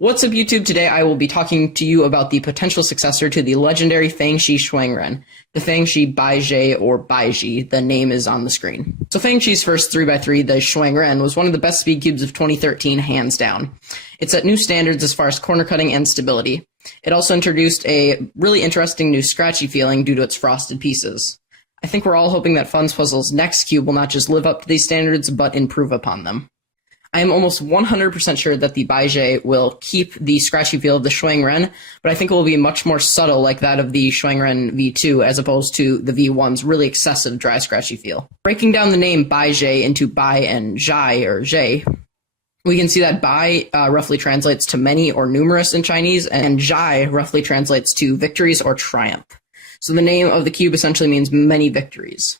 What's up, YouTube? Today I will be talking to you about the potential successor to the legendary Fangshi Shuangren, the Fangshi Baijie or Baijie. The name is on the screen. So Fangshi's first 3x3, the Shuangren, was one of the best speed cubes of 2013, hands down. It set new standards as far as corner cutting and stability. It also introduced a really interesting new scratchy feeling due to its frosted pieces. I think we're all hoping that Fun's Puzzle's next cube will not just live up to these standards, but improve upon them. I am almost 100% sure that the Baijie will keep the scratchy feel of the Shuangren, but I think it will be much more subtle like that of the Shuangren V2 as opposed to the V1's really excessive dry scratchy feel. Breaking down the name Baijie into Bai and Zhai or Zhe, we can see that Bai roughly translates to many or numerous in Chinese, and Zhai roughly translates to victories or triumph. So the name of the cube essentially means many victories.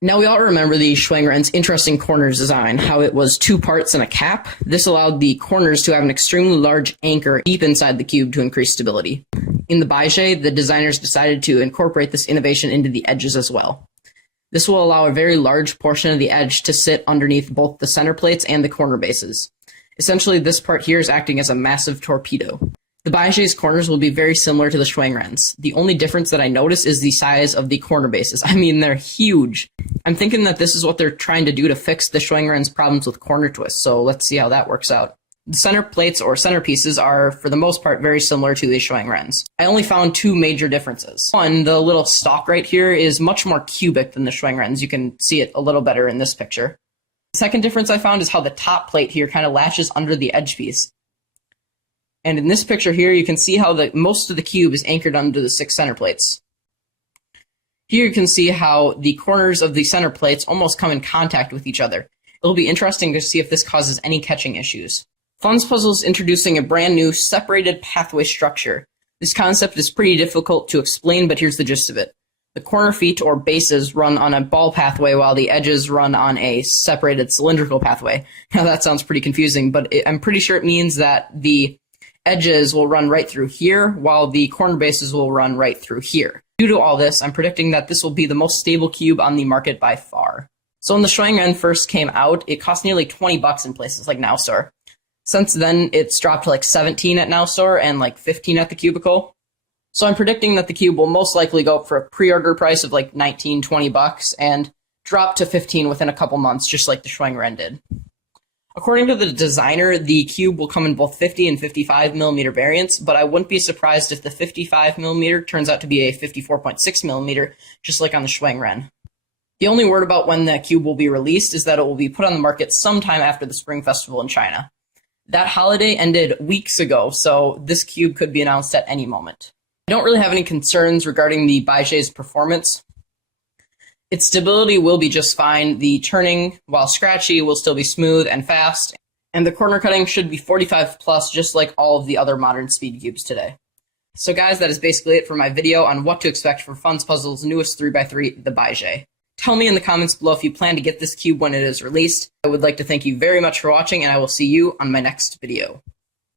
Now we all remember the Shuangren's interesting corners design, how it was two parts and a cap. This allowed the corners to have an extremely large anchor deep inside the cube to increase stability. In the Baijie, the designers decided to incorporate this innovation into the edges as well. This will allow a very large portion of the edge to sit underneath both the center plates and the corner bases. Essentially, this part here is acting as a massive torpedo. The Baijie's corners will be very similar to the Shuangren's. The only difference that I notice is the size of the corner bases. I mean, they're huge. I'm thinking that this is what they're trying to do to fix the Shuangren's problems with corner twists, so let's see how that works out. The center plates or centerpieces are, for the most part, very similar to the Shuangren's. I only found two major differences. One, the little stalk right here is much more cubic than the Shuangren's. You can see it a little better in this picture. The second difference I found is how the top plate here kind of latches under the edge piece. And in this picture here, you can see how most of the cube is anchored under the 6 center plates. Here you can see how the corners of the center plates almost come in contact with each other. It'll be interesting to see if this causes any catching issues. Fun's Puzzle is introducing a brand new separated pathway structure. This concept is pretty difficult to explain, but here's the gist of it. The corner feet or bases run on a ball pathway while the edges run on a separated cylindrical pathway. Now that sounds pretty confusing, but I'm pretty sure it means that the edges will run right through here, while the corner bases will run right through here. Due to all this, I'm predicting that this will be the most stable cube on the market by far. So when the Shuangren first came out, it cost nearly 20 bucks in places like Now Store. Since then, it's dropped to like 17 at Now Store and like 15 at the Cubicle. So I'm predicting that the cube will most likely go up for a pre-order price of like 19, 20 bucks and drop to 15 within a couple months, just like the Shuangren did. According to the designer, the cube will come in both 50 and 55mm variants, but I wouldn't be surprised if the 55mm turns out to be a 54.6mm, just like on the Shuangren. The only word about when the cube will be released is that it will be put on the market sometime after the Spring Festival in China. That holiday ended weeks ago, so this cube could be announced at any moment. I don't really have any concerns regarding the Baijie's performance. Its stability will be just fine, the turning, while scratchy, will still be smooth and fast, and the corner cutting should be 45 plus, just like all of the other modern speed cubes today. So guys, that is basically it for my video on what to expect for Fun's Puzzle's newest 3x3, the Baijie. Tell me in the comments below if you plan to get this cube when it is released. I would like to thank you very much for watching, and I will see you on my next video.